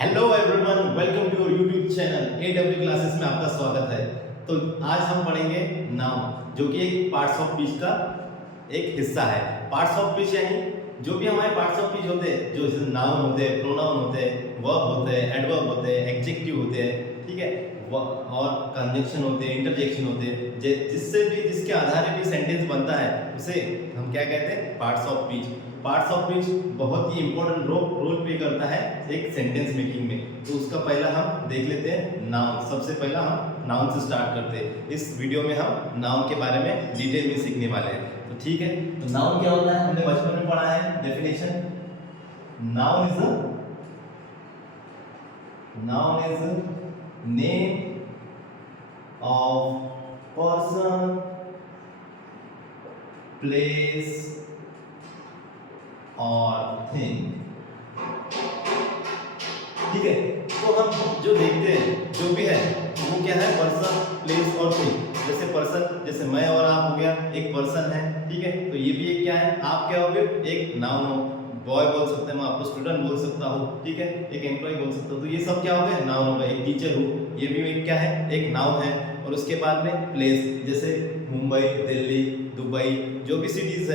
Hello everyone, welcome to your YouTube channel AW classes में आपका स्वागत है। तो आज हम पढ़ेंगे नाउन, जो कि एक पार्ट्स ऑफ स्पीच का एक हिस्सा है। पार्ट्स ऑफ स्पीच यानी जो भी हमारे पार्ट्स ऑफ स्पीच होते हैं, जो जैसे नाउन होते हैं, प्रोनाउन होते हैं, वर्ब होते हैं, एडवर्ब होते हैं, एडजेक्टिव होते हैं, ठीक है, और कंजंक्शन होते हैं, इंटरजेक्शन होते हैं, जिससे भी जिसके आधार पे सेंटेंस बनता है उसे हम क्या कहते हैं, parts of speech. Parts of speech बहुत ही इंपॉर्टेंट रोल प्ले करता है एक सेंटेंस मेकिंग में। तो उसका पहला हम देख लेते हैं नाउन। सबसे पहला हम नाउन से स्टार्ट करते हैं। इस वीडियो में हम नाउन के बारे में डिटेल में सीखने वाले हैं। तो ठीक है, तो नाउन क्या होता है हमने बचपन में पढ़ा है definition. Noun is name of person, place और थिंग। ठीक है, तो हम जो देखते हैं जो भी है वो क्या है, पर्सन, प्लेस और थिंग। जैसे पर्सन, जैसे मैं और आप हो गया, एक पर्सन है, ठीक है, तो ये भी एक क्या है, आप क्या हो गए, एक नाउन हो। बॉय बोल सकते हैं, मैं आपको स्टूडेंट बोल सकता हूँ, ठीक है, एक एम्प्लॉय बोल सकता हूँ। तो ये सब क्या हो गया, नाउन होगा। एक टीचर हूँ, ये भी एक क्या है, एक नाउन है। और उसके बाद में प्लेस, जैसे मुंबई, दिल्ली, दुबई, जो भी सिटीज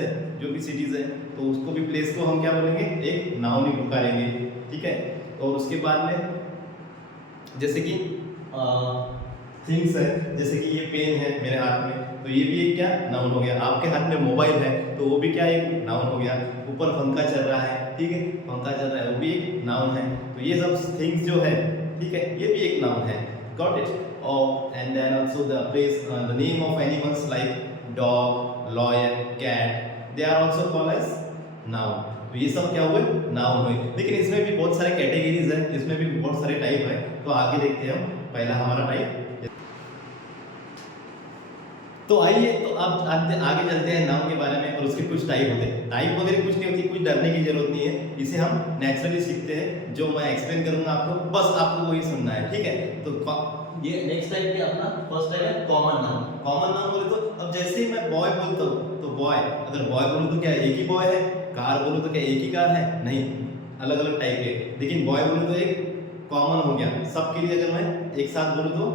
है, तो उसको भी, प्लेस को हम क्या बोलेंगे, एक नाउन ही पुकारेंगे, ठीक है। और उसके बाद में जैसे कि थिंग्स है, जैसे कि ये पेन है मेरे हाथ में, तो ये भी एक क्या, नाउन हो गया। आपके हाथ में मोबाइल है, तो वो भी क्या, एक नाउन हो गया। ऊपर पंखा चल रहा है, ठीक है, पंखा चल रहा है, वो भी एक नाउन है। तो ये सब थिंग्स जो है, ठीक है, ये भी एक नाउन है। Got it? और and then also the place, the name of animals like dog, lion, cat, they are also called as noun. तो ये सब क्या हुए, नाउन हुए। लेकिन इसमें भी बहुत सारे कैटेगरीज है, इसमें भी बहुत सारे टाइप है। तो आगे देखते हैं हम। पहला हमारा टाइप, तो आइए, तो अब आगे चलते हैं नाउन के बारे में। और उसके कुछ टाइप होते हैं। टाइप वगैरह कुछ नहीं होती, कुछ डरने की जरूरत नहीं है, इसे हम नेचुरली सीखते हैं। जो मैं एक्सप्लेन करूंगा आपको, बस आपको वही सुनना है, ठीक है। तो ये नेक्स्ट टाइप है अपना, फर्स्ट टाइप है कॉमन नाउन। कॉमन नाउन बोले तो अब जैसे ही मैं बॉय बोलता हूँ, तो बॉय, अगर बॉय बोलूँ तो क्या एक ही बॉय है, कार बोलूँ तो क्या एक ही कार है, नहीं, अलग अलग टाइप के। लेकिन बॉय बोलूँ तो एक कॉमन हो गया सबके लिए। अगर मैं एक साथ बोलूँ तो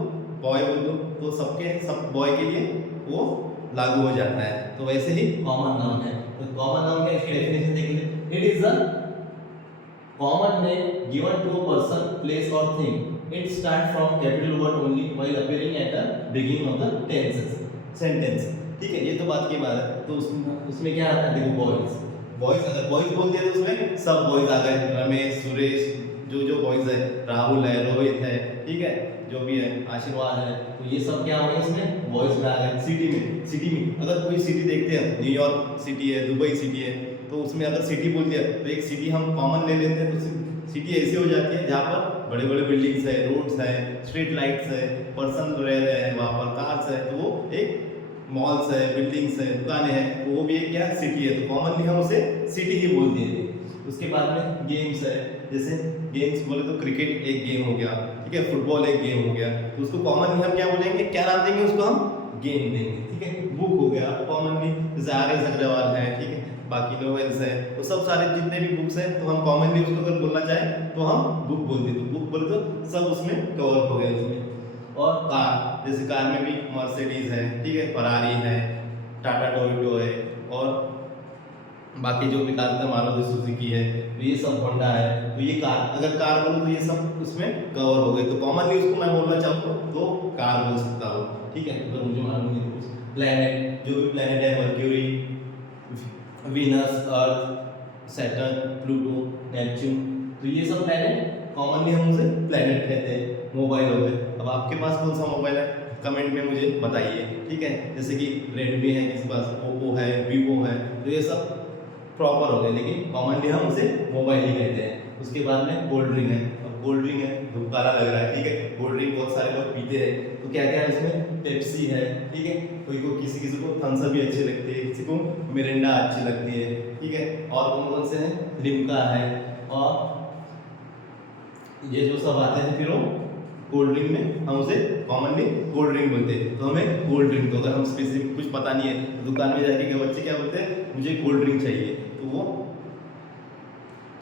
बॉय बोलूँ तो सब बॉय के लिए वो लागू हो जाता है। तो वैसे ही कॉमन नाउन है। तो कॉमन नाउन का इसकी डेफिनेशन देखेंगे। It is a common name given to a person, place और thing. It start from capital word only while appearing at the beginning of the sentence. ठीक है, ये तो बात की बात है। तो उसमें क्या आता है, देखो बॉयज, अगर बॉयज बोल दिया तो उसमें सब बॉयज आ गए, रमेश, सुरेश, जो बॉयज है, राहुल है, रोहित है, ठीक है, जो भी है, आशीर्वाद है, तो ये सब क्या हो गया, इसमें बॉयज में आ गए। सिटी में अगर कोई सिटी देखते हैं, न्यूयॉर्क सिटी है, दुबई सिटी है, तो उसमें अगर सिटी बोल दिया तो एक सिटी हम कॉमन ले लेते हैं। तो सिटी ऐसी हो जाती है जहाँ पर बड़े बड़े बिल्डिंग्स है, रोड्स है, स्ट्रीट लाइट्स है, पर्सन रह रहे हैं वहाँ पर, कार्स है, तो वो एक मॉल्स है, बिल्डिंग्स है, दुकानें हैं, तो वो भी एक क्या, सिटी है। तो कॉमनली हम उसे सिटी ही बोल दिए। उसके बाद में गेम्स है, जैसे गेम्स बोले तो क्रिकेट एक गेम हो गया, ठीक है, फुटबॉल एक गेम हो गया, तो उसको कॉमनली हम क्या बोलेंगे, क्या नाम देंगे उसको, हम गेम देंगे, ठीक है। बुक हो गया कॉमनली, जैसे आर.एस. अग्रवाल है, ठीक है, बाकी नॉवेल्स है, तो सब सारे जितने भी बुक्स हैं, तो हम कॉमनली उसको अगर बोलना चाहें तो हम बुक बोलते, तो बुक बोले तो सब उसमें कवर हो गया उसमें। और कार, जैसे कार में भी मर्सिडीज है, ठीक है, फरारी है, टाटा टोयोटो है, और बाकी जो भी कार मारुति सुजुकी है, तो ये सब होंडा है। तो ये कार, अगर कार बोलूँ तो ये सब उसमें कवर हो गए। तो कॉमनली उसको मैं बोलना चाहूँ तो कार बोल सकता हूँ, ठीक है। अगर मुझे मालूम नहीं तो प्लेनेट, जो भी प्लेनेट है, मर्क्यूरी, वीनस, अर्थ, सैटर्न, प्लूटो, नेपच्यून, तो ये सब प्लेनेट कॉमनली हम उसे प्लेनेट कहते हैं। मोबाइल हो गए, अब आपके पास कौन सा मोबाइल है, कमेंट में मुझे बताइए, ठीक है। जैसे कि रेडमी है, किसी पास ओप्पो है, वीवो है, तो ये सब प्रॉपर हो गए, लेकिन कॉमनली हम उसे मोबाइल ही कहते हैं। उसके बाद में कोल्ड ड्रिंक है। अब कोल्ड ड्रिंक है, धूप काला लग रहा है, ठीक है, कोल्ड ड्रिंक बहुत सारे लोग पीते हैं, तो क्या क्या है इसमें, पेप्सी है, ठीक है, कोई को किसी को थम्स अप भी अच्छी लगती है, किसी को मिरिंडा अच्छी लगती है, ठीक है, और कौन कौन से हैं, लिम्का है, और ये जो सब आते हैं, फिर वो कोल्ड ड्रिंक में हम उसे कॉमनली कोल्ड ड्रिंक बोलते हैं। तो हमें कोल्ड ड्रिंक, तो अगर हम स्पेसिफिक कुछ पता नहीं है तो दुकान में जाके के बच्चे क्या बोलते हैं, मुझे कोल्ड ड्रिंक चाहिए, तो वो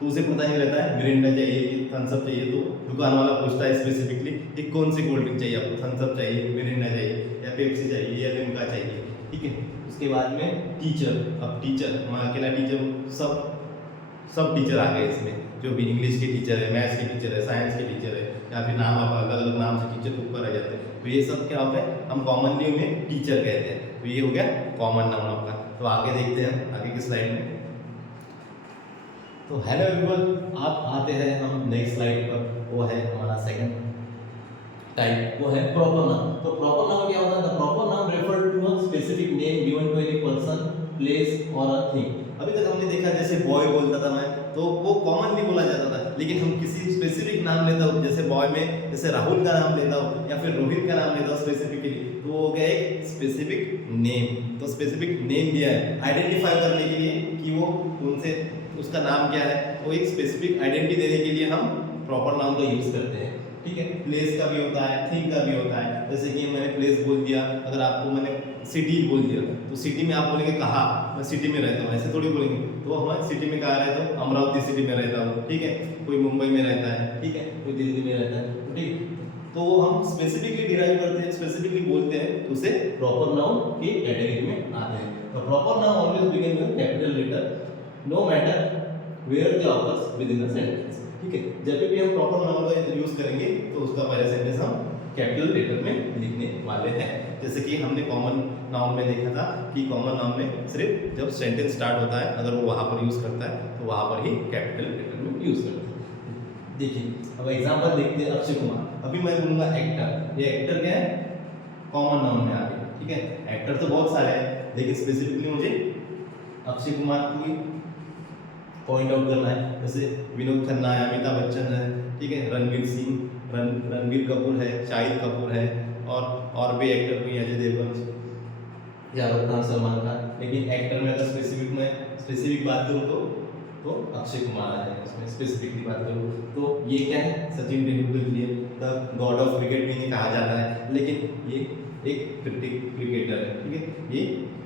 तो उसे पता नहीं रहता है मिरिंडा चाहिए कि थम्स अप चाहिए, तो दुकान वाला पूछता है स्पेसिफिकली कि कौन सी कोल्ड ड्रिंक चाहिए आपको, थम्स अप चाहिए, मिरिंडा चाहिए या पेप्सी चाहिए या लिम्का चाहिए, ठीक है। उसके बाद में टीचर, अब टीचर मैं अकेला टीचर हूँ, सब टीचर आ गए इसमें, जो भी इंग्लिश के टीचर है, मैथ्स के टीचर है, साइंस के टीचर है, या फिर नाम आप अलग अलग नाम से टीचर ऊपर आ जाते हैं, तो ये सब क्या होता है हम कॉमनली उन्हें टीचर कहते हैं। तो ये हो गया कॉमन नाउन आपका। तो आगे देखते हैं आगे की स्लाइड में। तो हेलो एवरीवन, आप आते हैं हम नेक्स्ट स्लाइड पर, वो है हमारा सेकंड टाइप, वो है प्रॉपर नाउन। तो प्रॉपर नाउन क्या होता है? The proper noun refer to a specific name given to any person, place और अ थिंग। अभी तक हमने देखा जैसे बॉय बोलता था मैं, तो वो कॉमनली बोला जाता था, लेकिन हम किसी स्पेसिफिक नाम लेता हूँ, जैसे बॉय में जैसे राहुल का नाम लेता हूँ या फिर रोहित का नाम लेता हूँ स्पेसिफिकली, तो वो हो गया एक स्पेसिफिक नेम। तो स्पेसिफिक नेम दिया है आइडेंटिफाई करने के लिए कि वो उनसे उसका नाम क्या है, वो एक स्पेसिफिक आइडेंटिटी देने के लिए हम प्रॉपर नाउन का यूज करते हैं, ठीक है। प्लेस का भी होता है, थिंग का भी होता है, जैसे कि मैंने प्लेस बोल दिया, अगर आपको मैंने सिटी बोल दिया तो सिटी में आप बोलेंगे कहाँ, मैं सिटी में रहता हूँ, ऐसे थोड़ी बोलेंगे। तो हमारे सिटी में कहाँ रहता हूँ, अमरावती सिटी में रहता हूँ, ठीक है। कोई मुंबई में रहता है, ठीक है, कोई दिल्ली में रहता है, तो ठीक। तो वो हम स्पेसिफिकली डिराइव करते हैं, स्पेसिफिकली बोलते हैं, तो उसे प्रॉपर नाउन की कैटेगरी में आते हैं। तो proper noun always begin with capital letter, no matter where they occurs within the sentence, ठीक है। जब भी हम प्रॉपर नाउन का यूज करेंगे तो उसका पहला सेंटेंस हम कैपिटल लेटर में लिखने वाले हैं। जैसे कि हमने कॉमन नाउन में देखा था कि कॉमन नाउन में सिर्फ जब सेंटेंस स्टार्ट होता है अगर वो वहां पर यूज करता है तो वहां पर ही कैपिटल लेटर में यूज करता है। देखिए अब एग्जांपल देखते हैं अक्षय कुमार। अभी मैं बोलूंगा एक्टर, ये एक्टर क्या है, कॉमन नाउन में आ गया, ठीक है। एक्टर तो बहुत सारे हैं लेकिन स्पेसिफिकली मुझे अक्षय कुमार को ही पॉइंट आउट करना है। जैसे विनोद खन्ना है, अमिताभ बच्चन है, ठीक है, रणवीर सिंह, रणबीर कपूर है, शाहिद कपूर है, और भी एक्टर भी अजय देवगन, शाहरुख खान, सलमान खान। लेकिन एक्टर में अगर स्पेसिफिक बात करूँ तो अक्षय कुमार है, उसमें स्पेसिफिकली बात करूँ तो ये क्या है, सचिन तेंदुलकर जी द गॉड ऑफ क्रिकेट भी इन्हें कहा जाता है, लेकिन ये एक क्रिकेटर है, ठीक है, ये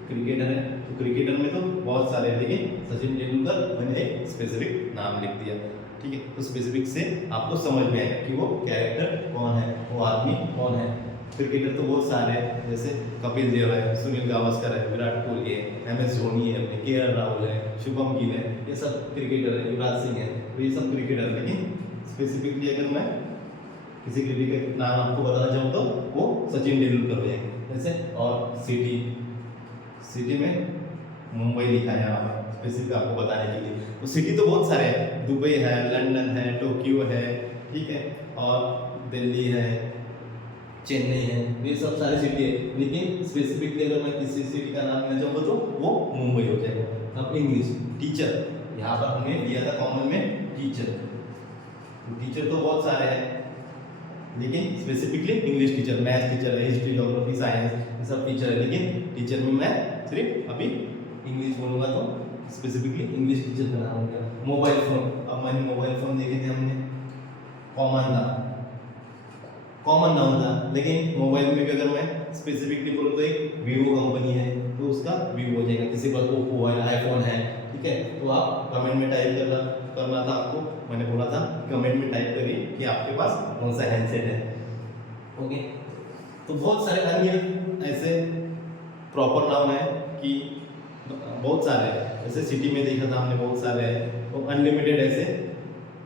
क्रिकेटर है। तो क्रिकेटर में तो बहुत सारे हैं, लेकिन सचिन तेंदुलकर मैंने एक स्पेसिफिक नाम लिख दिया, ठीक है। तो स्पेसिफिक से आपको समझ में आएगा कि वो कैरेक्टर कौन है, वो आदमी कौन है। क्रिकेटर तो बहुत सारे हैं, जैसे कपिल देव है, सुनील गावस्कर है, विराट कोहली है, MS धोनी है, KL राहुल है, शुभम गिल है, ये सब क्रिकेटर है, युवराज सिंह है, तो ये सब क्रिकेटर है। लेकिन स्पेसिफिकली अगर मैं किसी क्रिकेटर का नाम आपको बताना चाहूँ तो वो सचिन तेंदुलकर हो जाएंगे। जैसे और सिटी में मुंबई लिखा है यहाँ पर स्पेसिफिक आपको बताने के लिए। तो सिटी तो बहुत सारे हैं, दुबई है, लंदन है, टोक्यो है, ठीक है, और दिल्ली है, चेन्नई है, ये सब सारे सिटी है। लेकिन स्पेसिफिकली अगर मैं किसी सिटी का नाम लेना चाहूँगा तो वो मुंबई हो जाएगा। अब इंग्लिश टीचर, यहाँ पर हमने दिया था कॉमन में टीचर। तो टीचर तो बहुत सारे हैं, लेकिन specifically English teacher, maths teacher है, हिस्ट्री, ज्योग्राफी, साइंस, ये सब टीचर है। लेकिन टीचर में मैं सिर्फ अभी इंग्लिश बोलूँगा तो स्पेसिफिकली इंग्लिश टीचर का नाम हो गया। मोबाइल फोन, अब मैंने मोबाइल फोन देखे थे हमने, कॉमन नाउन था, लेकिन मोबाइल में भी अगर मैं स्पेसिफिकली बोलूँ तो एक वीवो कंपनी है तो उसका वीवो हो जाएगा। किसी पास ओप्पो है, आईफोन है, ठीक है, तो आप कमेंट में टाइप करना था आपको, मैंने बोला था कमेंट में टाइप करिए कि आपके पास कौन सा हैंडसेट है, ओके। तो बहुत सारे अन्य ऐसे प्रॉपर नाउन है कि बहुत सारे हैं, जैसे सिटी में देखा था हमने बहुत सारे हैं, तो अनलिमिटेड ऐसे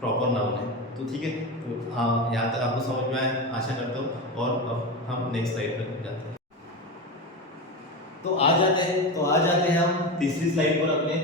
प्रॉपर नाउन है। तो ठीक है, तो हाँ यहाँ तक आपको समझ में आए आशा करता हूँ। और अब हम नेक्स्ट स्लाइड पर जाते हैं। तो आ जाते हैं हम तीसरी स्लाइड पर, अपने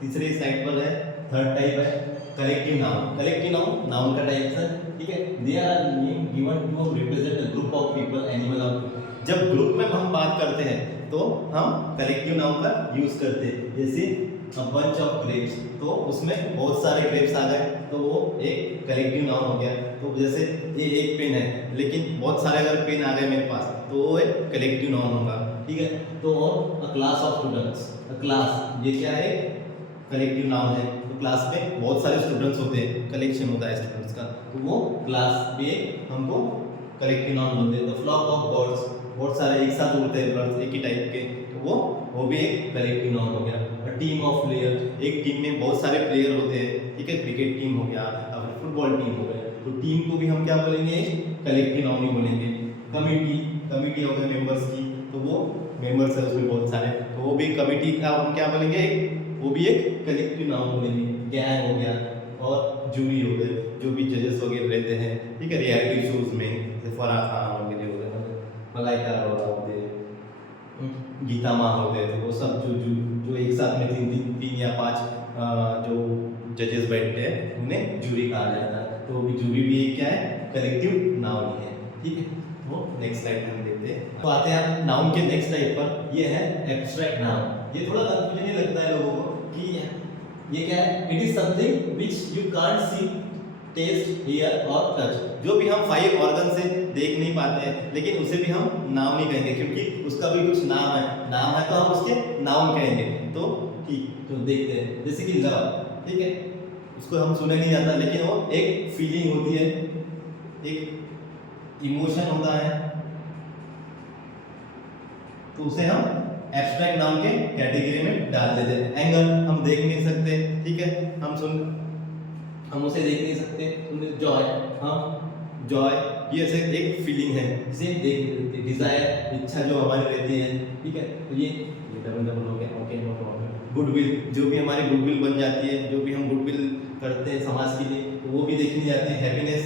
तीसरी स्लाइड पर है थर्ड टाइप है कलेक्टिव नाउन। कलेक्टिव नाउन का टाइप है, ठीक है। There are name given to represent a group of people, animal और पीपल। जब ग्रुप में हम बात करते हैं तो हम कलेक्टिव नाउन का यूज करते हैं। जैसे अ बंच ऑफ ग्रेप्स, तो उसमें बहुत सारे ग्रेप्स आ गए तो वो एक कलेक्टिव नाउन हो गया। तो जैसे ये एक पेन है, लेकिन बहुत सारे अगर पेन आ गए मेरे पास तो वो एक कलेक्टिव नाउन होगा, ठीक है। तो अ class of students, a class ये क्या है, कलेक्टिव नाउन है। तो क्लास में बहुत सारे स्टूडेंट्स होते हैं, कलेक्शन होता है स्टूडेंट्स का, तो वो क्लास भी हमको कलेक्टिव नाउन बोलते हैं। तो फ्लॉक ऑफ बर्ड्स, बहुत सारे एक साथ उड़ते हैं बर्ड्स एक ही टाइप के, तो वो भी एक कलेक्टिव नाउन हो गया। टीम ऑफ प्लेयर, एक टीम में बहुत सारे प्लेयर होते हैं ठीक है, क्रिकेट टीम हो गया और फुटबॉल टीम हो गया, तो टीम को भी हम क्या बोलेंगे, कलेक्टिव नाउन ही बोलेंगे। कमिटी, कमिटी हो गया मेंबर्स की, तो वो मेंबर्स है उसमें बहुत सारे, तो वो भी कमिटी का हम क्या बोलेंगे, वो भी एक कलेक्टिव नाउन बोलेंगे। गैंग हो गया और जूरी हो गए, जो भी जजेस वगैरह रहते हैं, ठीक है, रियलिटी शोज में, जैसे फराह खान वगैरह हो गए, मलाइका अरोड़ा हो गए, गीता माँ हो गए, तो वो सब जो एक साथ में तीन या पांच जो जजेस बैठते हैं उन्हें जूरी कहा जाता है, तो भी जूरी भी क्या है, कलेक्टिव नाउन ही है, ठीक है। वो नेक्स्ट स्लाइड में हम देखते हैं। तो आते हैं नाउन के नेक्स्ट टाइप पर, ये है एब्स्ट्रैक्ट नाउन। ये थोड़ा कंफ्यूजन ही लगता है लोगों को कि ये क्या है, it is something which you can't see, taste, hear और टच, जो भी हम 5 ऑर्गन से देख नहीं पाते हैं, लेकिन उसे भी हम नाउन नहीं कहेंगे, क्योंकि उसका भी कुछ नाम है तो हम उसके नाउन कहेंगे। तो ठीक, तो देखते हैं, जैसे कि लव, ठीक है, उसको हम सुने नहीं जाता, लेकिन वो एक फीलिंग होती है, एक इमोशन होता है, तो उसे हम एब्स्ट्रैक्ट नाउन के कैटेगरी में डाल देते हैं। एंगर हम देख नहीं सकते, ठीक है, हम उसे देख नहीं सकते। जॉय, हम जॉय, ये ऐसे एक फीलिंग है, इसे देख नहीं सकते। डिजायर, इच्छा जो हमारी रहती है, ठीक है, तो ये डबल हो गया, ओके, नो प्रॉब्लम। गुडविल, जो भी हमारी गुडविल बन जाती है, जो भी हम गुडविल करते हैं समाज के लिए, तो वो भी देखनी जाती है। हैप्पीनेस,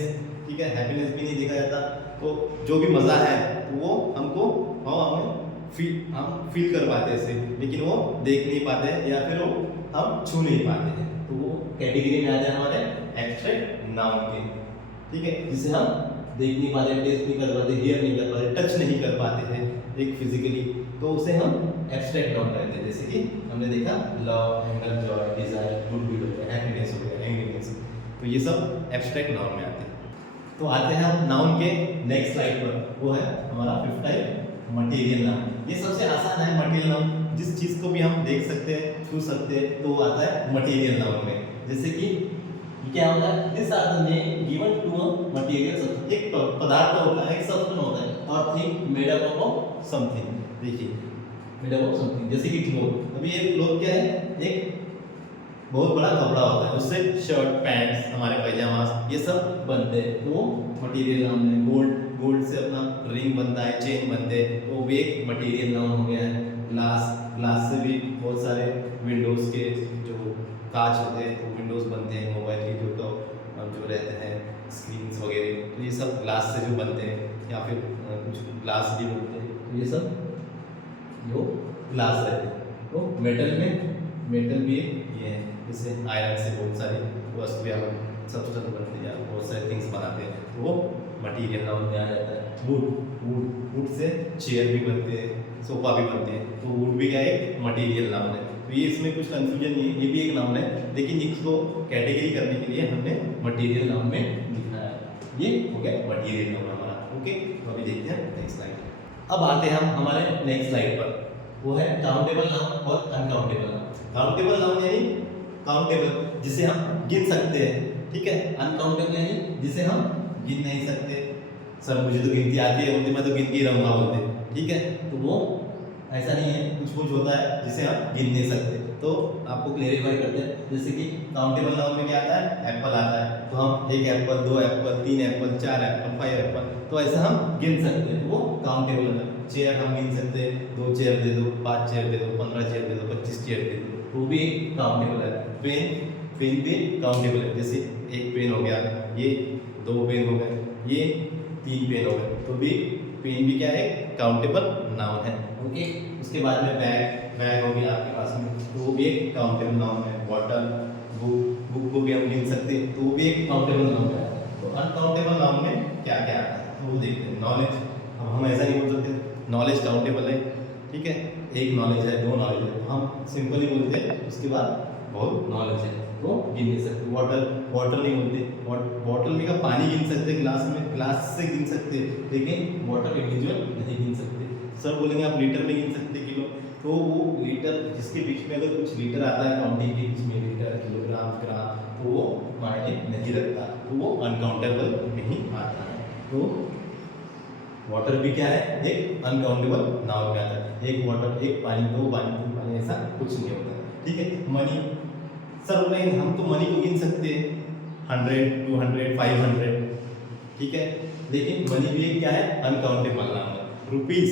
ठीक है, हैप्पीनेस भी नहीं देखा जाता, तो जो भी मजा है तो वो हमको हम फील कर पाते हैं इसे, लेकिन वो देख नहीं पाते हैं या फिर वो हम छू नहीं पाते हैं, तो वो कैटेगरी में आ जाए हमारे एब्स्ट्रैक्ट नाउन के, ठीक है, जिसे हम देख नहीं पाते, टेस्ट नहीं कर पाते, हियर नहीं कर पाते, टच नहीं कर पाते हैं एक फिजिकली, तो उसे हम एब्स्ट्रैक्ट नाउन कहते हैं। जैसे कि हमने देखा love, anger, joy, desire, goodwill, happiness हो गया, एंग्रीनेस, तो ये सब एब्स्ट्रैक्ट नाउन में आते हैं। तो आते हैं हम नाउन के नेक्स्ट स्लाइड पर, वो है हमारा 5th टाइप, मटेरियल नाउन। ये सबसे आसान है मटेरियल नाउन, जिस चीज को भी हम देख सकते हैं, छू सकते हैं, तो वो आता है मटेरियल नाउन में। जैसे कि क्या होता है, this are the name given to a material substance, एक पदार्थ होता है, एक सब्सटेंस होता है, और thing made up of something. देखिए, मेड अप ऑफ समथिंग, जैसे कि क्लोथ। अभी ये क्लोथ क्या है, एक बहुत बड़ा कपड़ा होता है, उससे शर्ट, पैंट्स, हमारे पैजामास, ये सब बनते हैं, वो मटेरियल नाउन है। गोल्ड से अपना रिंग बनता है, चेन बनते हैं, वो भी एक मटेरियल नाउन हो गया है। ग्लास से भी बहुत सारे विंडोज के जो कांच होते हैं, तो विंडोज बनते हैं, मोबाइल के जो रहते हैं स्क्रीन्स वगैरह, तो ये सब ग्लास से जो बनते हैं, या फिर कुछ ग्लास भी बनते हैं, तो ये सब जो ग्लास रहते हैं। तो मेटल भी ये है, जैसे आयरन से बहुत सारी वस्तुएं सब्सटेंस बनते हैं, बहुत सारे थिंग्स बनाते हैं, तो वो मटेरियल नाउन में आ जाता है। वुड से चेयर भी बनते हैं, सोफा भी बनते हैं, तो वुड भी क्या एक मटेरियल नाउन है। तो ये इसमें कुछ कंफ्यूजन नहीं है, ये भी एक नाउन है, लेकिन इसको कैटेगरी करने के लिए हमने मटेरियल नाउन में लिखा है। ये हो गया मटेरियल नाउन हमारा, ओके। तो अभी देखते हैं नेक्स्ट स्लाइड। अब आते हैं हम हमारे नेक्स्ट स्लाइड पर, वो है काउंटेबल नाउन और अनकाउंटेबल नाउन। काउंटेबल नाउन यानी काउंटेबल, जिसे हम गिन सकते हैं, ठीक है। अनकाउंटेबल यानी जिसे हम गिन नहीं सकते। सर मुझे तो गिनती आती है, बोलते मैं तो गिन के ही रहूंगा बोलते, ठीक है, तो वो ऐसा नहीं है, कुछ होता है जिसे हम गिन नहीं सकते। तो आपको क्लेरिफाई करते हैं, जैसे कि काउंटेबल नाउन में क्या आता है, एप्पल आता है, तो हम 1 Apple, 2 Apple, 3 Apple, 4 Apple, 5 Apple, तो ऐसा हम गिन सकते हैं, वो काउंटेबल है। चेयर हम गिन सकते हैं, 2 चेयर दे दो, 5 चेयर दे दो, 15 चेयर दे दो, 25 चेयर दे दो, वो भी काउंटेबल है। पेन भी काउंटेबल है, जैसे 1 पेन हो गया, ये 2 पेन हो गए, ये 3 पेन हो गए, तो भी पेन भी क्या है, काउंटेबल नाउन है, ओके। उसके बाद में बैग हो गया आपके पास में, तो वो भी एक काउंटेबल नाउन है। बॉटल, बुक को भी हम गिन सकते हैं, तो वो भी एक काउंटेबल नाउन है। तो अनकाउंटेबल नाउन में क्या क्या आता है, तो वो देखते हैं। नॉलेज, अब हम ऐसा नहीं बोल सकते नॉलेज काउंटेबल है, ठीक है, एक नॉलेज है, 2 नॉलेज है, तो हम सिंपली बोलते हैं, उसके बाद बहुत नॉलेज है, तो गिन नहीं सकते। वाटर नहीं बोलते, बॉटल में का पानी गिन सकते, ग्लास से गिन सकते, लेकिन वाटर इंडिविजुअल नहीं गिन सकते। सर बोलेंगे आप लीटर में गिन सकते, किलो, तो वो लीटर जिसके बीच में अगर कुछ लीटर आता है काउंटिंग के बीच में, लीटर, किलोग्राम, ग्राम, तो वो मायने नहीं रखता, तो वो अनकाउंटेबल में ही आता है। तो वाटर भी क्या है, एक अनकाउंटेबल नाउन में आता है। एक वाटर, एक पानी, 2 पानी, 3 पानी, ऐसा कुछ नहीं होता, ठीक है। मनी, सर नहीं, हम तो मनी को गिन सकते हैं 100, 200, 500, ठीक है, लेकिन मनी भी एक क्या है, अनकाउंटेबल नाम है। रुपीस,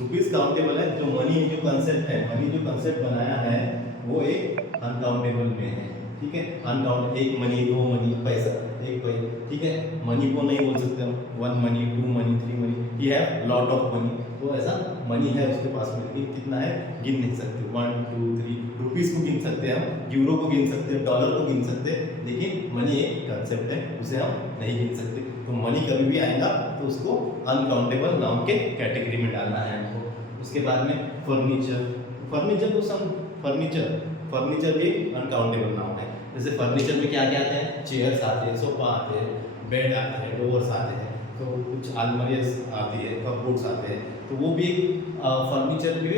रुपीस काउंटेबल है, जो मनी जो कंसेप्ट है, मनी जो कंसेप्ट बनाया है वो एक अनकाउंटेबल में है, ठीक है। अनकाउंट, एक मनी, दो मनी, पैसा, एक पैसा, ठीक है। मनी को नहीं बोल सकते हम 1 money, 2 money, 3 money, he have lot of money, तो ऐसा मनी है उसके पास में, लेकिन कितना है गिन नहीं सकते। 1 2 3 रुपीस को गिन सकते हैं हम, यूरो को गिन सकते हैं, डॉलर को गिन सकते हैं, लेकिन मनी एक कंसेप्ट है, उसे हम नहीं गिन सकते। तो मनी कभी भी आएगा तो उसको अनकाउंटेबल नाउन के कैटेगरी में डालना है हमको। उसके बाद में फर्नीचर, फर्नीचर को सम फर्नीचर भी अनकाउंटेबल नाउन है। जैसे फर्नीचर में क्या क्या आते हैं, चेयर्स आते हैं, सोफा आते हैं, बेड आते हैं, डोर्स आते हैं, तो कुछ अलमारियाँ आती है, कपबोर्ड्स आते हैं, तो वो भी फर्नीचर भी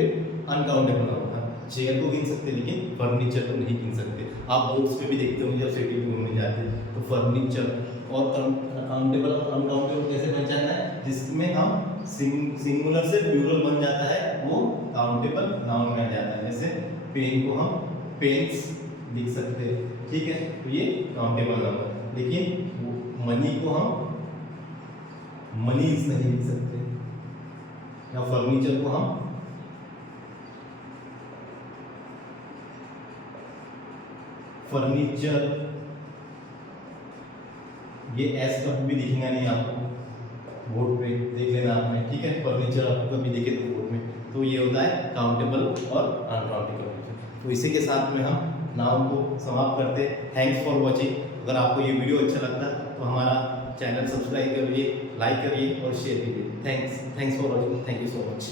अनकाउंटेबल नाउन है। चेयर को गिन सकते हैं लेकिन फर्नीचर को नहीं गिन सकते। आप बोर्ड्स पे भी देखते होंगे जब सिटी में घूमने जाते हैं, तो फर्नीचर और अनकाउंटेबल और अनकाउंटेबल कैसे पहचानना है, जिसमें हम सिंगुलर से प्लूरल बन जाता है वो काउंटेबल नाउन में आ जाता है। जैसे पेन को हम पेन्स लिख सकते हैं, ठीक है, तो ये काउंटेबल नाउन है। लेकिन मनी को हम मनीज नहीं लिख सकते, या फर्नीचर को हम फर्नीचर, ये एस कभी भी दिखेगा नहीं आपको, बोर्ड पे देख लेना आपने, ठीक है। फर्नीचर आपको कभी दिखे तो बोर्ड में, तो ये होता है काउंटेबल और अनकाउंटेबल। तो इसी के साथ में हम नाउन को समाप्त करते हैं। Thanks for watching. अगर आपको ये वीडियो अच्छा लगता है तो हमारा चैनल सब्सक्राइब करिए, लाइक करिए और शेयर कीजिए। Thanks for watching, thank you so much.